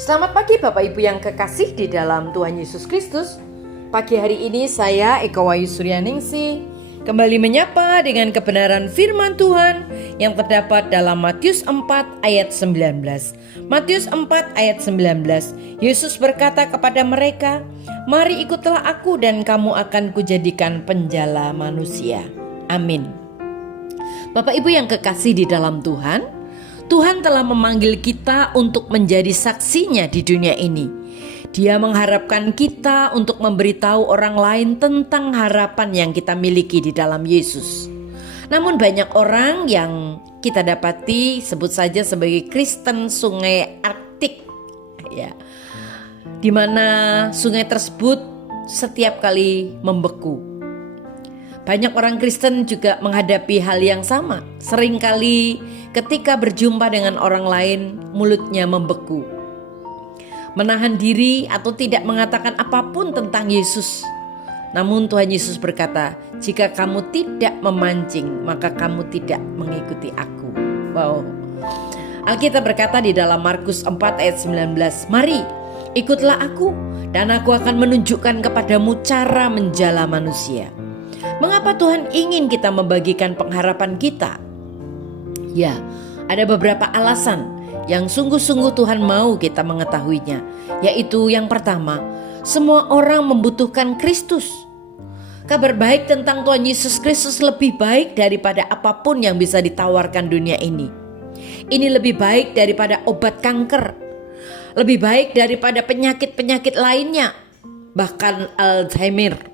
Selamat pagi Bapak Ibu yang kekasih di dalam Tuhan Yesus Kristus. Pagi hari ini saya Eka Wayu Suryaningsih kembali menyapa dengan kebenaran firman Tuhan yang terdapat dalam Matius 4 ayat 19. Matius 4 ayat 19, Yesus berkata kepada mereka, "Mari ikutlah aku dan kamu akan kujadikan penjala manusia." Amin. Bapak Ibu yang kekasih di dalam Tuhan, Tuhan telah memanggil kita untuk menjadi saksinya di dunia ini. Dia mengharapkan kita untuk memberitahu orang lain tentang harapan yang kita miliki di dalam Yesus. Namun banyak orang yang kita dapati sebut saja sebagai Kristen sungai Arktik, ya, di mana sungai tersebut setiap kali membeku. Banyak orang Kristen juga menghadapi hal yang sama. Seringkali ketika berjumpa dengan orang lain, mulutnya membeku, menahan diri atau tidak mengatakan apapun tentang Yesus. Namun Tuhan Yesus berkata, "Jika kamu tidak memancing, maka kamu tidak mengikuti aku." Wow. Alkitab berkata di dalam Markus 4 ayat 19, "Mari, ikutlah aku, dan aku akan menunjukkan kepadamu cara menjala manusia." Mengapa Tuhan ingin kita membagikan pengharapan kita? Ya, ada beberapa alasan yang sungguh-sungguh Tuhan mau kita mengetahuinya. Yaitu yang pertama, semua orang membutuhkan Kristus. Kabar baik tentang Tuhan Yesus Kristus lebih baik daripada apapun yang bisa ditawarkan dunia ini. Ini lebih baik daripada obat kanker, lebih baik daripada penyakit-penyakit lainnya, bahkan Alzheimer.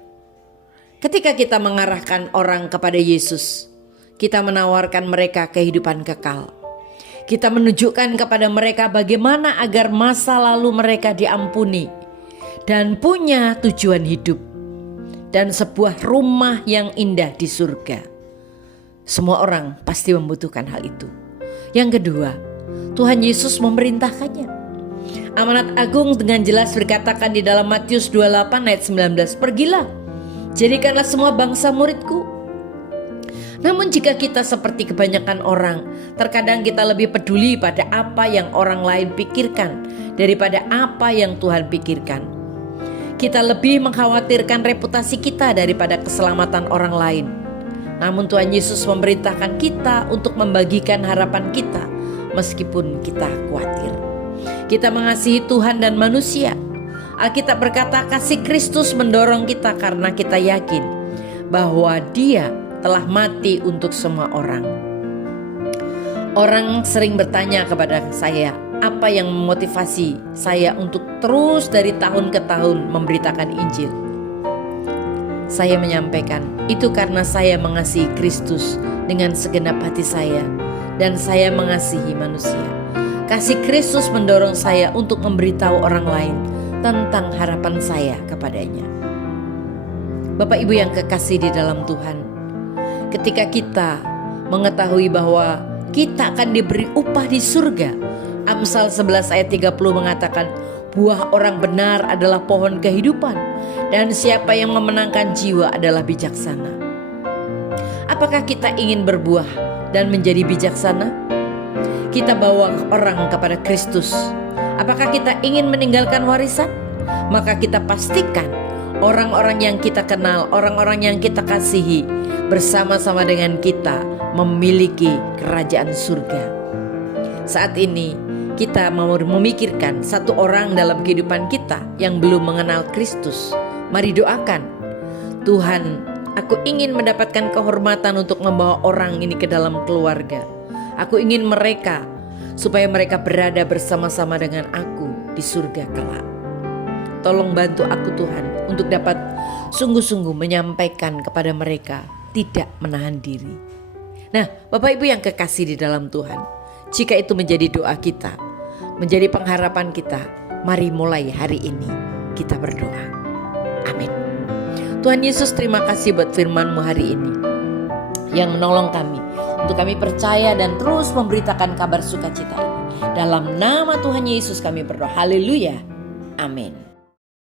Ketika kita mengarahkan orang kepada Yesus, kita menawarkan mereka kehidupan kekal. Kita menunjukkan kepada mereka bagaimana agar masa lalu mereka diampuni dan punya tujuan hidup dan sebuah rumah yang indah di surga. Semua orang pasti membutuhkan hal itu. Yang kedua, Tuhan Yesus memerintahkannya. Amanat agung dengan jelas berkatakan di dalam Matius 28 ayat 19, "Pergilah, jadikanlah semua bangsa muridku." Namun jika kita seperti kebanyakan orang, terkadang kita lebih peduli pada apa yang orang lain pikirkan daripada apa yang Tuhan pikirkan. Kita lebih mengkhawatirkan reputasi kita daripada keselamatan orang lain. Namun Tuhan Yesus memerintahkan kita untuk membagikan harapan kita meskipun kita khawatir. Kita mengasihi Tuhan dan manusia. Alkitab berkata kasih Kristus mendorong kita karena kita yakin bahwa Dia telah mati untuk semua orang. Orang sering bertanya kepada saya, apa yang memotivasi saya untuk terus dari tahun ke tahun memberitakan Injil? Saya menyampaikan, itu karena saya mengasihi Kristus dengan segenap hati saya dan saya mengasihi manusia. Kasih Kristus mendorong saya untuk memberitahu orang lain tentang harapan saya kepadanya. Bapak Ibu yang kekasih di dalam Tuhan, ketika kita mengetahui bahwa kita akan diberi upah di surga, Amsal 11 ayat 30 mengatakan, "Buah orang benar adalah pohon kehidupan, dan siapa yang memenangkan jiwa adalah bijaksana." Apakah kita ingin berbuah dan menjadi bijaksana? Kita bawa orang kepada Kristus. Apakah kita ingin meninggalkan warisan? Maka kita pastikan orang-orang yang kita kenal, orang-orang yang kita kasihi bersama-sama dengan kita memiliki kerajaan surga. Saat ini kita mau memikirkan satu orang dalam kehidupan kita yang belum mengenal Kristus. Mari doakan, "Tuhan, aku ingin mendapatkan kehormatan untuk membawa orang ini ke dalam keluarga. Aku ingin mereka supaya mereka berada bersama-sama dengan aku di surga kelak. Tolong bantu aku Tuhan untuk dapat sungguh-sungguh menyampaikan kepada mereka, tidak menahan diri." Nah, Bapak Ibu yang kekasih di dalam Tuhan, jika itu menjadi doa kita, menjadi pengharapan kita, mari mulai hari ini kita berdoa. Amin. Tuhan Yesus, terima kasih buat firman-Mu hari ini yang menolong kami untuk kami percaya dan terus memberitakan kabar sukacita ini. Dalam nama Tuhan Yesus kami berdoa. Haleluya. Amin.